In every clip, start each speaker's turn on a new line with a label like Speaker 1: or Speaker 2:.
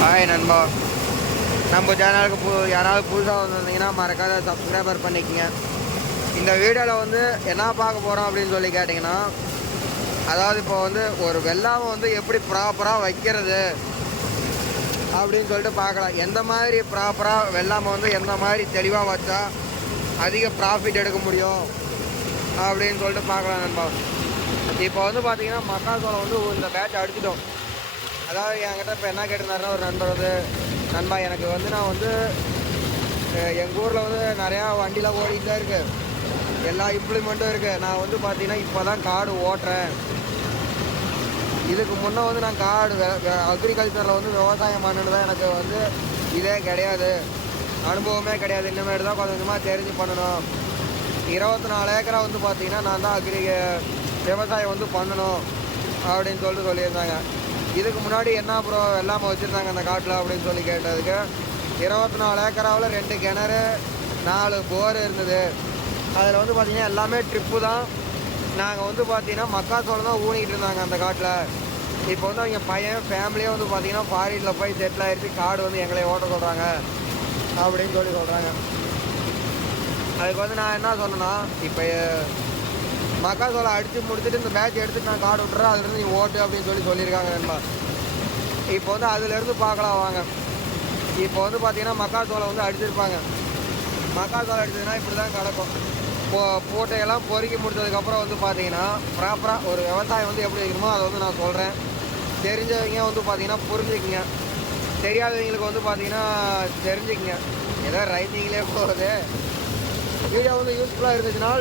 Speaker 1: Hi நண்பா. நம்ம சேனலுக்கு பு யாராவது புதுசாக வந்திருந்தீங்கன்னா மறக்காத சப்ஸ்கிரைபர் பண்ணிக்கங்க. இந்த வீடியோவில் வந்து என்ன பார்க்க போகிறோம் அப்படின்னு சொல்லி கேட்டிங்கன்னா அதாவது இப்போ வந்து ஒரு வெள்ளாமை வந்து எப்படி ப்ராப்பராக வைக்கிறது அப்படின்னு சொல்லிட்டு பார்க்கலாம். எந்த மாதிரி ப்ராப்பராக வெள்ளாமை வந்து எந்த மாதிரி தெளிவாக வச்சா அதிக ப்ராஃபிட் எடுக்க முடியும் அப்படின்னு சொல்லிட்டு பார்க்கலாம் நண்பா. இப்போ வந்து பார்த்தீங்கன்னா மக்காசோளம் வந்து இந்த பேட்ச் அடிச்சிட்டோம். அதாவது என்கிட்ட இப்போ என்ன கேட்டிருந்தாருன்னா ஒரு நண்பர் வந்து நண்பா எனக்கு வந்து நான் வந்து எங்கள் ஊரில் வந்து நிறையா வண்டிலாம் ஓடிட்டு தான் இருக்குது எல்லா இம்ப்ளிமெண்ட்டும் இருக்குது நான் வந்து பார்த்தீங்கன்னா இப்போ தான் காடு ஓட்டுறேன். இதுக்கு முன்னே வந்து நான் காடு அக்ரிகல்ச்சரில் வந்து விவசாயம் பண்ணினது எனக்கு வந்து இதே கிடையாது. அனுபவமே கிடையாது. இனிமேட்டு தான் கொஞ்சம் கொஞ்சமாக தெரிஞ்சு பண்ணணும். இருபத்தி நாலு ஏக்கரை வந்து பார்த்தீங்கன்னா நான் தான் அக்ரி விவசாயம் வந்து பண்ணணும். அப்படின்னு சொல்லிட்டு சொல்லியிருந்தாங்க. இதுக்கு முன்னாடி என்ன ப்ரோ வெள்ளாமை வச்சுருந்தாங்க அந்த காட்டில் அப்படின்னு சொல்லி கேட்டதுக்கு. இருபத்தி நாலு ஏக்கராவில் ரெண்டு கிணறு நாலு போர் இருந்தது. அதில் வந்து பார்த்திங்கன்னா எல்லாமே ட்ரிப்பு தான். நாங்கள் வந்து பார்த்தீங்கன்னா மக்காசோளம் தான் ஊனிக்கிட்டு இருந்தாங்க அந்த காட்டில். இப்போ வந்து அவங்க பையன் ஃபேமிலியே வந்து பார்த்திங்கன்னா ஃபாரினில் போய் செட்டில் ஆகிடுச்சு காடு வந்து எங்களை ஓட்ட சொல்கிறாங்க அப்படின்னு சொல்லி சொல்கிறாங்க அதுக்கு வந்து நான் என்ன சொன்னேன்னா இப்போ மக்காசோளம் அடித்து முடிச்சுட்டு இந்த பேட்ச் எடுத்துட்டு நான் கார்டு விட்டுறேன். அதுலேருந்து நீ ஓட்டு அப்படின்னு சொல்லி சொல்லியிருக்காங்க நண்பா. இப்போ வந்து அதுலேருந்து பார்க்கலாம் வாங்க. இப்போ வந்து பார்த்தீங்கன்னா மக்காசோளம் வந்து அடிச்சிருப்பாங்க. மக்காசோளம் அடிச்சதுன்னா இப்படி தான் கிடக்கும். இப்போ பூட்டையெல்லாம் பொறுக்கி முடிச்சதுக்கப்புறம் வந்து பார்த்தீங்கன்னா ப்ராப்பராக ஒரு விவசாயம் வந்து எப்படி வைக்கணுமோ அதை வந்து நான் சொல்கிறேன் தெரிஞ்சவங்க வந்து பார்த்தீங்கன்னா புரிஞ்சுக்கிங்க. தெரியாதவங்களுக்கு வந்து பார்த்தீங்கன்னா தெரிஞ்சுக்குங்க. ஏதோ ரைட்டிங்லேயே போகுது. வீடியோ வந்து யூஸ்ஃபுல்லாக இருந்துச்சுன்னா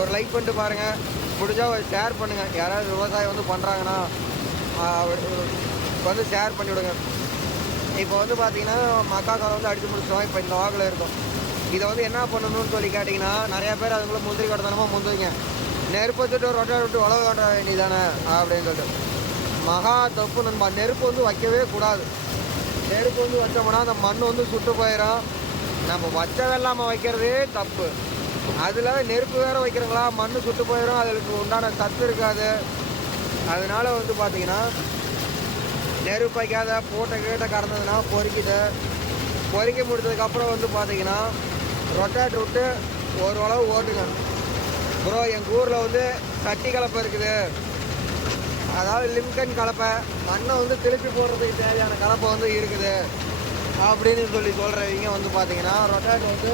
Speaker 1: ஒரு லைக் பண்ணிட்டு பாருங்கள் முடிஞ்சால் ஒரு ஷேர் பண்ணுங்கள் யாராவது விவசாயம் வந்து பண்ணுறாங்கன்னா வந்து ஷேர் பண்ணிவிடுங்க இப்போ வந்து பார்த்தீங்கன்னா மக்கா காலம் வந்து அடித்து முடிச்சிட்டோம். இப்போ இந்த வாக்கில் இருக்கும். இதை வந்து என்ன பண்ணணும்னு சொல்லி கேட்டிங்கன்னா நிறையா பேர் அதுக்குள்ளே முந்திரி கடத்தனமாக முந்துவீங்க நெருப்பு வச்சுட்டு ஒரு ரொட்டை விட்டு உழவு வேண்ட வேண்டியதானே அப்படின்னு சொல்லிட்டு. மகா தப்பு நண்பா. நெருப்பு வந்து வைக்கவே கூடாது. நெருப்பு வந்து வச்சோம்னா அந்த மண் வந்து சுட்டு போயிடும் நம்ம வச்ச வெள்ளாமல் வைக்கிறதே தப்பு. அதில் நெருப்பு வேறு வைக்கிறாங்களா மண் சுட்டு போயிடும் அதுக்கு உண்டான சத்து இருக்காது. அதனால் வந்து பார்த்தீங்கன்னா நெருப்பு வைக்காத பூட்டை கீட்ட கறந்ததுன்னா பொறிக்குது பொறிக்க முடிச்சதுக்கப்புறம் வந்து பார்த்தீங்கன்னா ரொட்டேட் விட்டு ஒரு அளவு ஓட்டுங்க. ப்ரோ எங்கள் ஊரில் வந்து சட்டி கலப்பை இருக்குது. அதாவது லிம்கன் கலப்பை. மண்ணை வந்து திருப்பி போடுறதுக்கு தேவையான கலப்பை வந்து இருக்குது. அப்படின்னு சொல்லி சொல்கிறவங்க வந்து பார்த்தீங்கன்னா ரொட்டேட் வந்து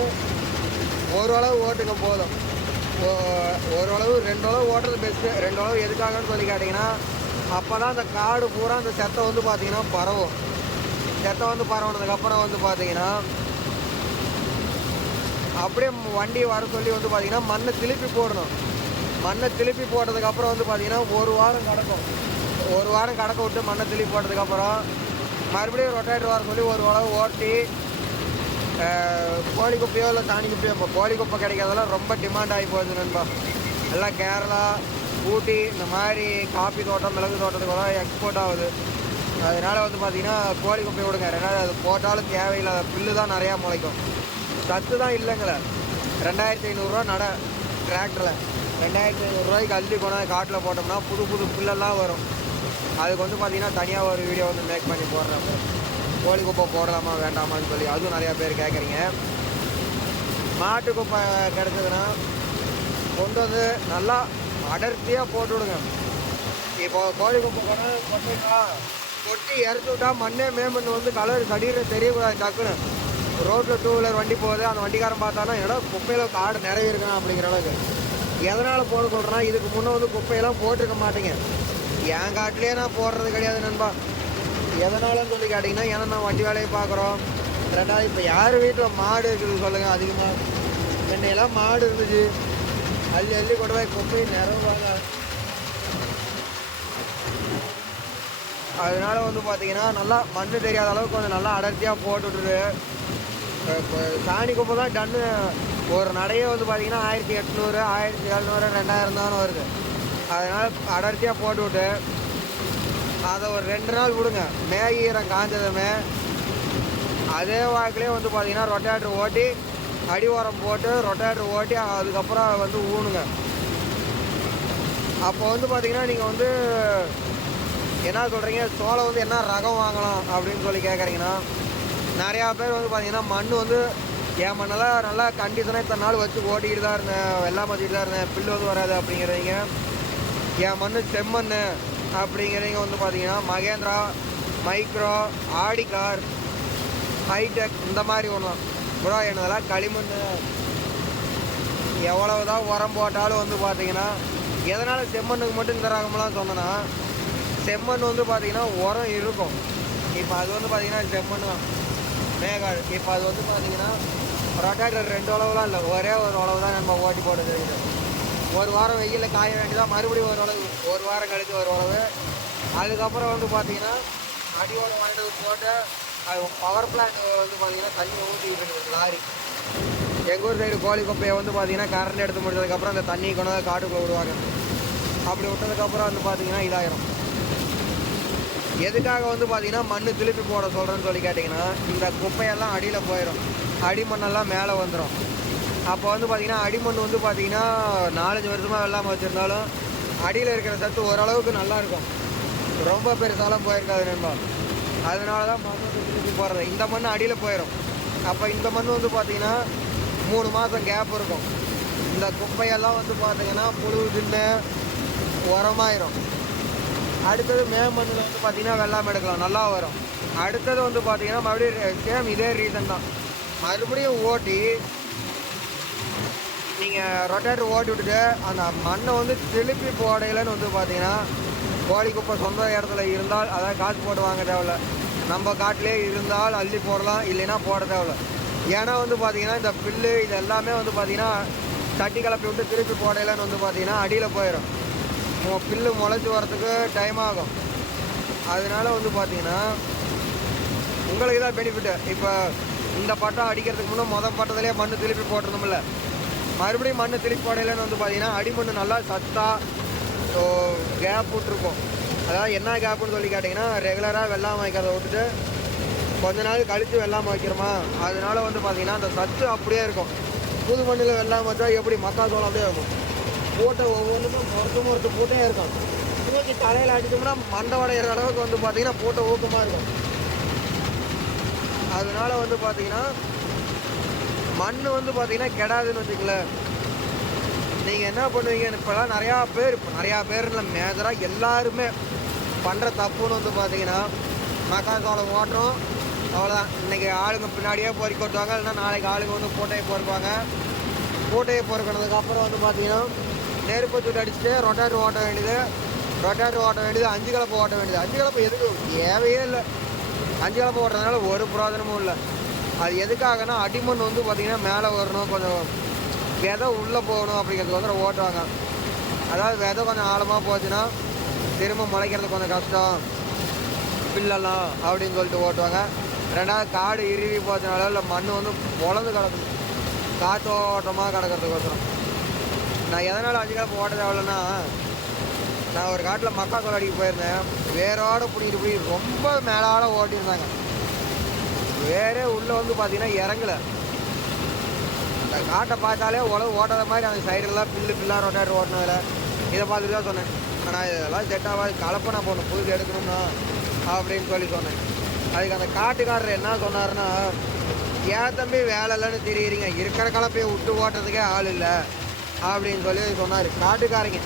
Speaker 1: ஓரளவு ஓட்டுங்க போதும். ஓரளவு ரெண்டு அளவு ஓட்டுறது பெஸ்ட்டு ரெண்டு அளவு எதுக்காகன்னு சொல்லி கேட்டிங்கன்னா அப்போ தான் அந்த காடு பூரா அந்த செத்தை வந்து பார்த்தீங்கன்னா பரவும். செத்தை வந்து பரவுனதுக்கப்புறம் வந்து பார்த்தீங்கன்னா அப்படியே வண்டி வர சொல்லி வந்து பார்த்திங்கன்னா மண்ணை திருப்பி போடணும். மண்ணை திருப்பி போட்டதுக்கப்புறம் வந்து பார்த்திங்கன்னா ஒரு வாரம் கிடக்கும். ஒரு வாரம் கடக்க விட்டு மண்ணை திருப்பி போட்டதுக்கப்புறம் மறுபடியும் ரொட்டேட்டர் வர சொல்லி ஒரு உழவு ஓட்டி கோழி குப்பையோ இல்லை சாணி குப்பையோ இப்போ கோழி குப்பை கிடைக்கிறதெல்லாம் ரொம்ப டிமாண்ட் ஆகி போகுது நண்பா. எல்லாம் கேரளா ஊட்டி இந்த மாதிரி காஃபி தோட்டம் மிளகு தோட்டத்துக்கெல்லாம் எக்ஸ்போர்ட் ஆகுது. அதனால் வந்து பார்த்திங்கன்னா கோழி குப்பை விடுங்க. ரெண்டாவது அது போட்டாலும் தேவையில்லாத புல்லு தான் நிறையா முளைக்கும். சத்து தான் இல்லைங்களே. ரெண்டாயிரத்தி ஐநூறுரூவா நட டிராக்டரில் ரெண்டாயிரத்தி ஐநூறுரூவாய்க்கு அள்ளி கொண்டாந்து காட்டில் போட்டோம்னா புது புது புல்லெல்லாம் வரும். அதுக்கு வந்து பார்த்திங்கன்னா தனியாக ஒரு வீடியோ வந்து மேக் பண்ணி போடுறேன் கோழி குப்பை போடலாமா வேண்டாமான்னு சொல்லி அதுவும் நிறையா பேர் கேட்குறீங்க. மாட்டு குப்பை கிடச்சதுன்னா கொண்டு வந்து நல்லா அடர்த்தியாக போட்டு விடுங்க. இப்போ கோழி குப்பை கொண்டு கொட்டிங்களா கொட்டி இறச்சி விட்டா மண்ணே மேம்பண்ணு வந்து கலர் சடீர தெரியக்கூடாது டக்குன்னு. ரோட்டில் டூ வீலர் வண்டி போகுது அந்த வண்டிக்காரன் பார்த்தானா இடம் குப்பையில் காடு நிறைய இருக்கணும் அப்படிங்கிற அளவுக்கு. எதனால் போட சொல்கிறேன்னா இதுக்கு முன்னே வந்து குப்பையெல்லாம் போட்டிருக்க மாட்டேங்க. என் காட்டிலே நான் போடுறது கிடையாது நண்பா. எதனாலன்னு சொல்லி கேட்டிங்கன்னா ஏன்னா நான் வண்டி வேலையை பார்க்குறோம். ரெண்டாவது இப்போ யார் வீட்டில் மாடு இருக்குது சொல்லுங்கள் அதிகமாக முன்னையெல்லாம் மாடு இருந்துச்சு. அள்ளி அள்ளி கொண்டு போய் குப்பை நிறவாங்க அதனால வந்து பார்த்தீங்கன்னா நல்லா மண் தெரியாத அளவுக்கு கொஞ்சம் நல்லா அடர்த்தியாக போட்டுவிட்டுரு சாணி குப்பை தான் டன்னு. ஒரு நடையே வந்து பார்த்தீங்கன்னா ஆயிரத்தி எட்நூறு ஆயிரத்தி எழுநூறு ரெண்டாயிரம் தான் வருது. அதனால் அடர்த்தியாக போட்டுவிட்டு அதை ஒரு ரெண்டு நாள் விடுங்க. மேகீரம் காஞ்சதுமே அதே வாக்கிலே வந்து பார்த்தீங்கன்னா ரொட்டேட்டர் ஓட்டி அடி உரம் போட்டு ரொட்டேட்டர் ஓட்டி அதுக்கப்புறம் வந்து ஊனுங்க. அப்போ வந்து பார்த்தீங்கன்னா நீங்கள் வந்து என்ன சொல்கிறீங்க சோளம் வந்து என்ன ரகம் வாங்கலாம் அப்படின்னு சொல்லி கேட்குறீங்கன்னா நிறையா பேர் வந்து பார்த்தீங்கன்னா மண் வந்து என் மண்ணெல்லாம் நல்லா கண்டிஷனாக இத்தனை நாள் வச்சு ஓட்டிக்கிட்டு தான் இருந்தேன். வெள்ளாம வச்சுக்கிட்டு தான் இருந்தேன். பில்லு வந்து வராது அப்படிங்கிறவங்க என் மண் செம்மண் அப்படிங்கிறவங்க வந்து பார்த்தீங்கன்னா Mahindra micro Audi car hitech இந்த மாதிரி ஒன்று ப்ரோ என்னதெல்லாம் களிமண் எவ்வளவு தான் உரம் போட்டாலும் வந்து பார்த்தீங்கன்னா எதனால் செம்மண்ணுக்கு மட்டும் இந்த ரகம்லாம் சொன்னேன்னா செம்மண் வந்து பார்த்தீங்கன்னா உரம் இருக்கும். இப்போ அது வந்து பார்த்தீங்கன்னா செம்மண் தான். மேகாடு இப்போ அது வந்து பார்த்தீங்கன்னா ரொட்டாட்டர் ரெண்டு உழவுலாம் இல்லை ஒரே ஒரு உழவு தான் நம்ம ஓட்டி போட்டு தெரியுது. ஒரு வாரம் வெயிலில் காய வேண்டியதான் மறுபடியும் ஒரு உழவு ஒரு வாரம் கழித்து ஒரு உழவு அதுக்கப்புறம் வந்து பார்த்தீங்கன்னா அடியோடு வாங்கிட்டு போட்டு அது பவர் பிளான்ட் வந்து பார்த்தீங்கன்னா தண்ணி ஊற்றிக்கிட்டு இருக்குது லாரி. எங்கள் ஊர் சைடு கோழி குப்பையை வந்து பார்த்தீங்கன்னா கரண்ட் எடுத்து முடிச்சதுக்கப்புறம் அந்த தண்ணி கொண்டு வந்து காட்டுக்குள்ளே விடுவாங்க. அப்படி விட்டதுக்கப்புறம் வந்து பார்த்தீங்கன்னா இதாயிரும். எதுக்காக வந்து பார்த்தீங்கன்னா மண் திருப்பி போட சொல்கிறேன்னு சொல்லி கேட்டிங்கன்னா இந்த குப்பையெல்லாம் அடியில் போயிடும் அடிமண்ணெல்லாம் மேலே வந்துடும் அப்போ வந்து பார்த்தீங்கன்னா அடிமண் வந்து பார்த்தீங்கன்னா நாலஞ்சு வருஷமாக வெள்ளாமல் வச்சுருந்தாலும் அடியில் இருக்கிற சத்து ஓரளவுக்கு நல்லா இருக்கும். ரொம்ப பெருசாலாம் போயிருக்காது நண்பா. அதனால தான் மண் திருப்பி போடுறது. இந்த மண் அடியில் போயிடும் அப்போ இந்த மண் வந்து பார்த்தீங்கன்னா மூணு மாதம் கேப் இருக்கும். இந்த குப்பையெல்லாம் வந்து பார்த்தீங்கன்னா புழு தின்னு உரமாயிரும். அடுத்தது மே மண்ணில் வந்து பார்த்தீங்கன்னா வெள்ளாமை எடுக்கலாம். நல்லா வரும். அடுத்தது வந்து பார்த்தீங்கன்னா மறுபடியும் சேம் இதே ரீசன் தான். மறுபடியும் ஓட்டி நீங்கள் ரொட்டேட்டர் ஓட்டி விட்டுட்டு அந்த மண்ணை வந்து திருப்பி போடையிலன்னு வந்து பார்த்தீங்கன்னா கோழி குப்பை சொந்த இடத்துல இருந்தால் அதாவது காசு போட்டு வாங்க தேவையில்ல. நம்ம காட்டிலே இருந்தால் அள்ளி போடலாம் இல்லைன்னா போட தேவையில்ல. ஏன்னா வந்து பார்த்தீங்கன்னா இந்த பில்லு இது எல்லாமே வந்து பார்த்தீங்கன்னா தட்டி கலப்பி விட்டு திருப்பி போடையிலன்னு வந்து பார்த்தீங்கன்னா அடியில் போயிடும் உங்கள் பில்லு முளைச்சி வரத்துக்கு டைம் ஆகும். அதனால வந்து பார்த்தீங்கன்னா உங்களுக்கு தான் பெனிஃபிட்டு இப்போ இந்த பட்டம் அடிக்கிறதுக்கு முன்னே மொதல் பட்டத்துலேயே மண் திருப்பி போட்டிருந்தோம்ல. மறுபடியும் மண் திருப்பி வந்து பார்த்தீங்கன்னா அடிமண் நல்லா சத்தாக ஸோ கேப் விட்ருக்கும் அதாவது என்ன கேப்புன்னு சொல்லி கேட்டிங்கன்னா ரெகுலராக வெள்ளாமை வைக்கிறத விட்டுட்டு கொஞ்ச நாள் கழித்து வெள்ளாமை வைக்கிறோமா? அதனால வந்து பார்த்திங்கன்னா அந்த சத்து அப்படியே இருக்கும். புது மண்ணில் வெள்ளாமை வச்சா எப்படி? மக்காச்சோளம் அப்படியே இருக்கும். போட்ட ஒவ்வொன்றுக்கும் முறுத்து முறுத்து போட்டே இருக்கும். தூக்கி தலையில் அடிச்சோம்னா மண்டை உடையிற அளவுக்கு வந்து பார்த்திங்கன்னா போட்ட ஊக்கமாக இருக்கும். அதனால வந்து பார்த்தீங்கன்னா மண் வந்து பார்த்தீங்கன்னா கெடாதுன்னு வச்சுக்கல நீங்கள் என்ன பண்ணுவீங்க? இப்போலாம் நிறையா பேர் இப்போ நிறையா பேர் இல்லை மேஜராக எல்லாருமே பண்ணுற தப்புன்னு வந்து பார்த்தீங்கன்னா மக்காச்சோளம் ஓட்டுறோம். அவ்வளோதான் இன்றைக்கி ஆளுங்க பின்னாடியே பொறுக்கி ஓட்டுவாங்க இல்லைன்னா நாளைக்கு ஆளுங்க வந்து போட்டையை பொறுப்பாங்க. போட்டையை பொறுக்கினதுக்கப்புறம் வந்து பார்த்தீங்கன்னா நெருப்பு சுட்டு அடிச்சுட்டு ரொட்டாட்டர் ஓட்ட வேண்டியது. ரொட்டாட்டர் ஓட்ட வேண்டியது அஞ்சு கலப்பை ஓட்ட வேண்டியது. அஞ்சு கலப்பு எதுக்கு? தேவையே இல்லை. அஞ்சு கலப்பு ஓட்டுறதுனால ஒரு பிரோஜனமும் இல்லை. அது எதுக்காகனா அடிமண் வந்து பார்த்திங்கன்னா மேலே வரணும் கொஞ்சம் விதை உள்ளே போகணும் அப்படிங்கிறதுக்கு ஓட்டுவாங்க. அதாவது விதை கொஞ்சம் ஆழமாக போச்சுன்னா திரும்ப முளைக்கிறது கொஞ்சம் கஷ்டம். பில்லெல்லாம் அப்படின்னு சொல்லிட்டு ஓட்டுவாங்க. ரெண்டாவது காடு இறுவி போச்சனால இல்லை மண் வந்து பொழந்து கிடக்குது காற்றோட்டமாக கிடக்கிறதுக்கோசரம். நான் எதனால் அஞ்சு ஓட்ட தேவையில்லைன்னா நான் ஒரு காட்டில் மக்கா அடிக்க போயிருந்தேன். வேரோட பிடிக்கிட்டு போய் ரொம்ப மேலாட ஓட்டியிருந்தாங்க. வேறே உள்ளே வந்து பார்த்தீங்கன்னா இறங்கலை. இந்த காட்டை பார்த்தாலே உழவு ஓட்டாத மாதிரி அந்த சைடெல்லாம் பில்லு பில்லாக ரொட்டாட்டு ஓட்டினதில். இதை பார்த்துட்டு தான் சொன்னேன். ஆனால் இதெல்லாம் செட் ஆகாது. கலப்பை நான் போகணும் புதுசு எடுக்கணும்னா அப்படின்னு சொல்லி சொன்னேன். அதுக்கு அந்த காட்டுக்காரர் என்ன சொன்னாருன்னா ஏன் தம்பி வேலை இல்லைன்னு தெரியுறீங்க. இருக்கிற கலப்பையை விட்டு ஓட்டுறதுக்கே ஆள் இல்லை. அப்படின்னு சொல்லி சொன்னார். காட்டுக்காரங்க.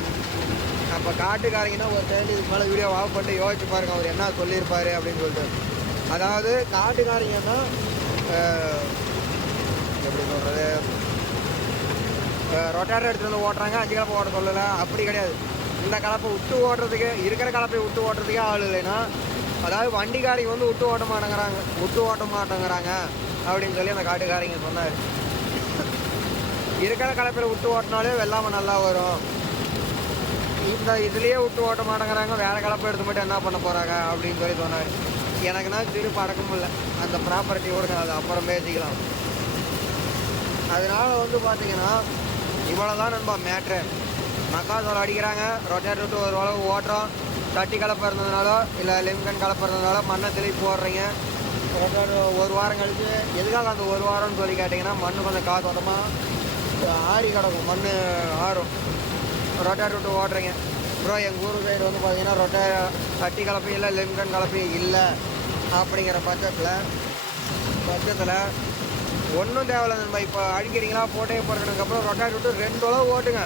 Speaker 1: அப்போ காட்டுக்காரங்கன்னா ஒரு சேர்ந்து இதுக்கு மேலே வீடியோ ஆஃப் பண்ணிட்டு யோசிச்சு பாருங்க அவர் என்ன சொல்லியிருப்பாரு அப்படின்னு சொல்லிட்டு. அதாவது காட்டுக்காரங்கன்னா எப்படி சொல்கிறது ரொட்டாட்டர் எடுத்துட்டு வந்து ஓட்டுறாங்க. அஞ்சு கலப்பை ஓட்ட சொல்லலை. அப்படி கிடையாது. இந்த கலப்பை விட்டு ஓட்டுறதுக்கு இருக்கிற கலப்பை விட்டு ஓட்டுறதுக்கே ஆள் இல்லைன்னா அதாவது வண்டிக்காரங்க வந்து விட்டு ஓட்ட மாட்டேங்கிறாங்க. விட்டு ஓட்ட மாட்டேங்கிறாங்க அப்படின்னு சொல்லி அந்த காட்டுக்காரங்க சொன்னார். இருக்கிற கலப்பையில் விட்டு ஓட்டினாலே வெள்ளாமை நல்லா வரும். இந்த இதுலேயே விட்டு ஓட்ட மாட்டேங்கிறாங்க. வேறு கலப்பை எடுத்து மட்டும் என்ன பண்ண போகிறாங்க அப்படின்னு சொல்லி சொன்னார். எனக்குன்னா திருப்பி அடக்க முடியல அந்த ப்ராப்பர்ட்டி விடுங்க அது அப்புறம் பேசிக்கலாம் அதனால் வந்து பார்த்தீங்கன்னா இவ்வளோ தான் நண்பா மேட்ரு மக்காசோல் அடிக்கிறாங்க. ரொட்டேட்டர் விட்டு ஒரு அளவு ஓட்டுறோம். தட்டி கலப்பை இருந்ததுனாலோ இல்லை லிம்கன் கலப்பை இருந்ததுனால மண்ணை திருப்பி போடுறீங்க. ஒரு வாரம் கழித்து எதுக்காக அந்த ஒரு வாரம்னு சொல்லி கேட்டிங்கன்னா மண் கொஞ்சம் காத்தோட்டமாக ஆறி கிடக்கும். மண் ஆறும். ரொட்டேட்டர் விட்டு ஓட்டுறீங்க. அப்புறம் எங்கள் ஊர் சைடு வந்து பார்த்தீங்கன்னா ரொட்டை தட்டி கலப்பையும் இல்லை லிம்கன் கலப்பையும் இல்லை. அப்படிங்கிற பட்சத்தில் பட்சத்தில் ஒன்றும் தேவையில்ல நம்ம இப்போ அடிக்கிறீங்களா போட்டே போடுறதுக்கப்புறம் ரொட்டாட் விட்டு ரெண்டு அளவு ஓட்டுங்க.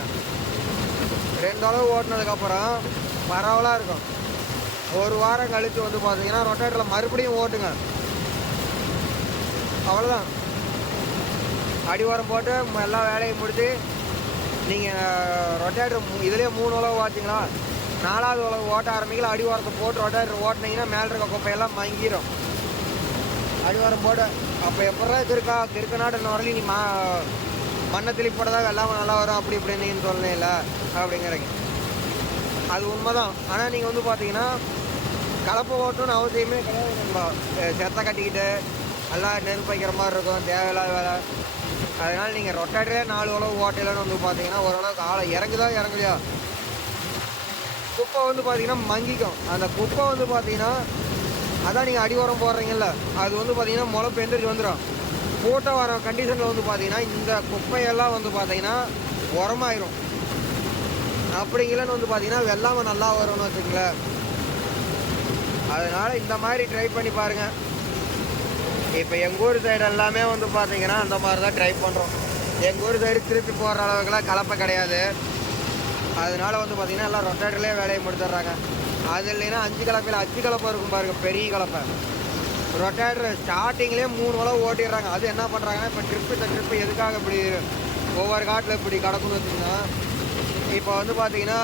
Speaker 1: ரெண்டு அளவு ஓட்டினதுக்கப்புறம் பரவலாக இருக்கும். ஒரு வாரம் கழித்து வந்து பார்த்தீங்கன்னா ரொட்டேட்டரில் மறுபடியும் ஓட்டுங்க. அவ்வளோதான் அடிவாரம் போட்டு எல்லா வேலையும் முடித்து நீங்கள் ரொட்டேட்டர் இதுலேயே மூணு அளவு ஓட்டிங்களா நாலாவது உலக ஓட்ட ஆரம்பிக்கல. அடிவாரத்தை போட்டு ஓட்ட ஓட்டினீங்கன்னா மேலே இருக்க குப்பையெல்லாம் மங்கிடும் அடிவாரம் போட. அப்போ எப்படா கிருக்கா கிருக்க நாடு வரலையும் நீ மா மண்ணை திருப்பி எல்லாம் நல்லா வரும் அப்படி இப்படின்னு சொல்லணும் இல்லை அப்படிங்கிறீங்க. அது உண்மைதான். ஆனால் நீங்கள் வந்து பார்த்தீங்கன்னா கலப்பு ஓட்டணும்னு அவசியமே கிடையாது. நம்ம செத்தை கட்டிக்கிட்டு எல்லாம் நெருப்பு வைக்கிற மாதிரி இருக்கும் தேவையில்லாத வேலை. அதனால் நீங்கள் ரொட்டேட்டரே நாலு உழவு ஓட்டையிலன்னு வந்து பார்த்தீங்கன்னா ஓரளவுக்கு ஆளை இறங்குதா இறங்குலையா? குப்பை வந்து பார்த்தீங்கன்னா மங்கிக்கும். அந்த குப்பை வந்து பார்த்தீங்கன்னா அதான் நீங்கள் அடி போடுறீங்கல்ல அது வந்து பார்த்தீங்கன்னா முளப்பு எந்திரிச்சு வந்துடும் போட்ட வர கண்டிஷனில் வந்து பார்த்தீங்கன்னா இந்த குப்பையெல்லாம் வந்து பார்த்தீங்கன்னா உரமாயிரும். அப்படிங்களன்னு வந்து பார்த்தீங்கன்னா வெள்ளாமை நல்லா வரும்னு வச்சுங்களேன் அதனால் இந்த மாதிரி ட்ரை பண்ணி பாருங்கள் இப்போ எங்கள் ஊர் சைடு எல்லாமே வந்து பார்த்தீங்கன்னா அந்த மாதிரி தான் ட்ரை பண்ணுறோம் எங்கள் ஊர் சைடு திருப்பி போடுற அளவுக்குலாம் கலப்பை கிடையாது. அதனால வந்து பார்த்தீங்கன்னா எல்லாம் ரொட்டேட்டர்லேயே வேலையை முடிச்சிடுறாங்க. அது இல்லைன்னா அஞ்சு கலப்பையில் அஞ்சு கலப்பை இருக்கும் பாருங்க பெரிய கலப்பை. ரொட்டேட்டர் ஸ்டார்டிங்லேயே மூணு உழவு ஓட்டிடுறாங்க. அது என்ன பண்ணுறாங்கன்னா இப்போ ட்ரிப்பு இந்த ட்ரிப்பு எதுக்காக இப்படி ஒவ்வொரு காட்டில் இப்படி கிடக்குன்னு வச்சிங்கன்னா இப்போ வந்து பார்த்தீங்கன்னா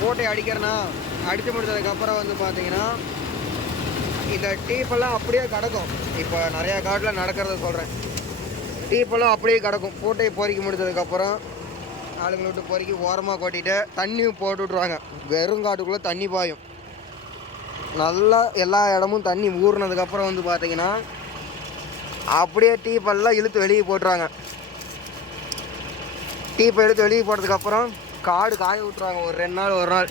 Speaker 1: கோட்டை அடிக்கிறேன்னா அடித்து முடிச்சதுக்கப்புறம் வந்து பார்த்தீங்கன்னா இந்த டீப்பெல்லாம் அப்படியே கிடக்கும். இப்போ நிறையா காட்டில் நடக்கிறத சொல்கிறேன் டீப்பெல்லாம் அப்படியே கிடக்கும். கூட்டையை பொறிக்க முடிச்சதுக்கப்புறம் ஆளுங்களை விட்டு பொறுக்கி ஓரமாக கொட்டிட்டு தண்ணி போட்டு விட்ருவாங்க வெறும் காட்டுக்குள்ளே தண்ணி பாயும். நல்லா எல்லா இடமும் தண்ணி ஊறினதுக்கப்புறம் வந்து பார்த்தீங்கன்னா அப்படியே டீப்பெல்லாம் இழுத்து வெளியே போட்டுருவாங்க. டீப்பை எடுத்து வெளியே போட்டதுக்கப்புறம் காடு காய விட்ருவாங்க ஒரு ரெண்டு நாள் ஒரு நாள்.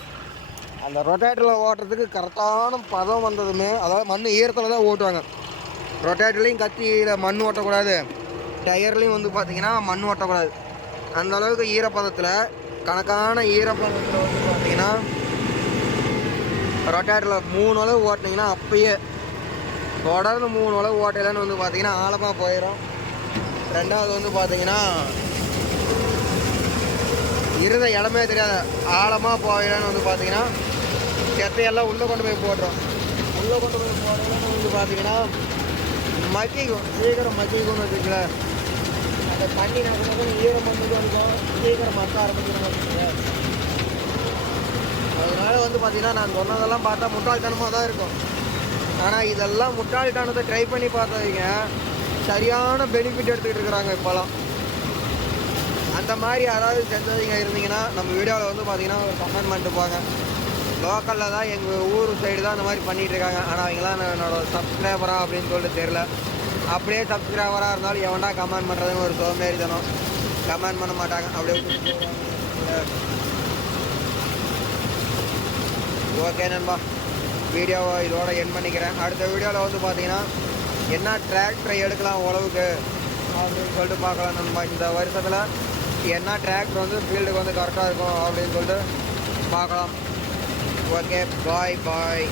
Speaker 1: அந்த ரொட்டேட்டரில் ஓட்டுறதுக்கு கரெக்டான பதம் வந்ததுமே அதாவது மண் ஈரத்தில் தான் ஓட்டுவாங்க. ரொட்டேட்டர்லேயும் கத்தியில் மண் ஓட்டக்கூடாது. டயர்லேயும் வந்து பார்த்தீங்கன்னா மண் ஓட்டக்கூடாது. அந்த அளவுக்கு ஈரப்பதத்தில் கணக்கான ஈரப்பதத்தில் வந்து பார்த்தீங்கன்னா ரொட்டேட்டரில் மூணு அளவு ஓட்டினீங்கன்னா அப்பயே தொடர்ந்து மூணு அளவு ஓட்டலைன்னு வந்து பார்த்தீங்கன்னா ஆழமாக போயிடும் ரெண்டாவது வந்து பார்த்தீங்கன்னா இருந்த இடமே தெரியாது ஆழமாக போயிடன்னு வந்து பார்த்தீங்கன்னா செத்தையெல்லாம் உள்ளே கொண்டு போய் போடுறோம் உள்ளே கொண்டு போய் போடுறதுன்னு வந்து பார்த்தீங்கன்னா மக்கிக்கும். சீக்கிரம் மக்கிக்கும்னு வச்சுக்கல அந்த தண்ணி கொஞ்சம் ஈரம் வந்துட்டு இருக்கும் சீக்கிரம் மக்க ஆரம்பிக்கணும் அதனால் அதனால வந்து பார்த்தீங்கன்னா நான் சொன்னதெல்லாம் பார்த்தா முட்டாள்தனமாக தான் இருக்கும். ஆனால் இதெல்லாம் முட்டாள்தனத்தை ட்ரை பண்ணி பார்த்தவங்க சரியான பெனிஃபிட் எடுத்துக்கிட்டு இருக்கிறாங்க இப்போலாம் அந்த மாதிரி யாராவது செஞ்சவங்க இருந்தீங்கன்னா நம்ம வீடியோவில் வந்து பார்த்தீங்கன்னா ஒரு கமெண்ட் பண்ணிட்டு லோக்கலில் தான் எங்கள் ஊர் சைடு தான் அந்த மாதிரி பண்ணிகிட்ருக்காங்க ஆனால் அவங்களாம் என்னோட சப்ஸ்கிரைபரா அப்படின்னு சொல்லிட்டு தெரில அப்படியே சப்ஸ்கிரைபராக இருந்தாலும் எவன்டா கமெண்ட் பண்ணுறதுன்னு ஒரு சோம்பேறித்தனம். கமெண்ட் பண்ண மாட்டாங்க. அப்படியே ஓகே நண்பா. வீடியோவை இதோட என் பண்ணிக்கிறேன். அடுத்த வீடியோவில் வந்து பார்த்தீங்கன்னா என்ன டிராக்டரை எடுக்கலாம் உழவுக்கு அப்படின்னு சொல்லிட்டு பார்க்கலாம் நண்பா. இந்த வருஷத்தில் என்ன டிராக்டர் வந்து ஃபீல்டுக்கு வந்து கரெக்டாக இருக்கும் அப்படின்னு சொல்லிட்டு பார்க்கலாம். ஓகே பாய் பாய்